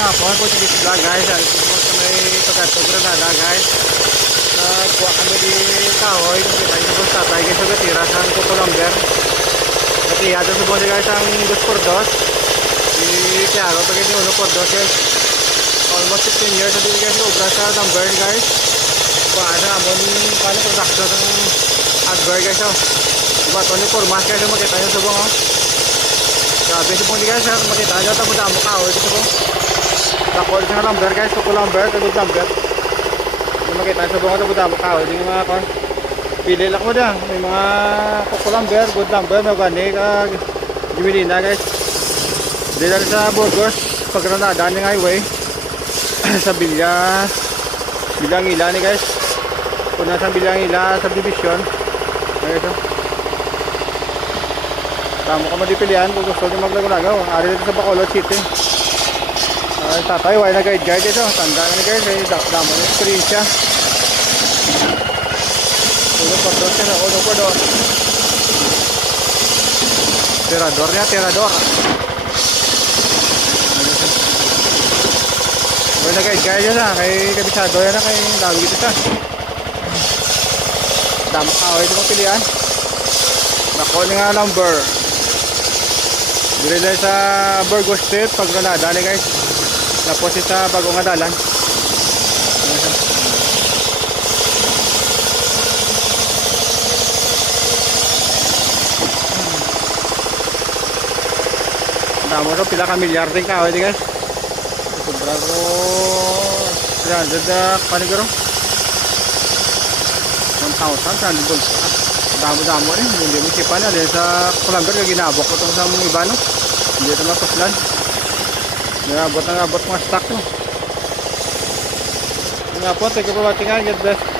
nga po, Portuguese vlog guys. Alis po sa may pagkatog Granada guys. Kuha kami di kahoy. Kita nyo po sa tatay guys. Sa gatira sa Kukulamber. Kaya ito sa bote guys ang 2x2. Tiago, pagkat yung 1x2 guys. Almost 15 years na din guys. Ubra sa Dumburn guys. Kuha sa amon paano production ng hardware guys. Diba, 24 mas guys. Makita nyo sa buong. Grabe ito pong di guys. Makita nyo ito po kahoy dito po. Takol sa lumber guys, Kukulamber, kagod lumber. Yung makita sa bunga ito, budabok kahoy. Yung mga kon, pili lang mo dyan. May mga Kukulamber, good lumber, may gani, Gimelina guys. Dito sa Burgos, pag Granada ng highway, sa Bilang Ila ni guys. Kung nasa Bilang Ila, subdivision. Ay ito. Tamo ka madipilian kung gusto nyo maglago-lagaw. Ari dito sa Bacolod City. Ay, tatay, why na guide ito? Tanda na guys, ay damo ng experience. Ulo pa doon siya, ulo pa doon. Tirador niya, tirador. Why na guide yun na, kay kabisado yan na, kay dami ito siya. Damo kaway ito mong pilihan. Nako nga number. Dili na sa Burgos Street, pag Granada ni guys. Tapos sa bagong adalan. Damo ito, pila ka milyar din ka, di guys. Sobra ko 300 panigaro. 1,000 volts. Damo-damo rin, hindi mo sipan na. Dahil sa Kulamber, ginabok ko itong sa mga iba, no? Hindi ito mapaslan. Abot mga stock mo. Nga po, thank you for watching. God bless.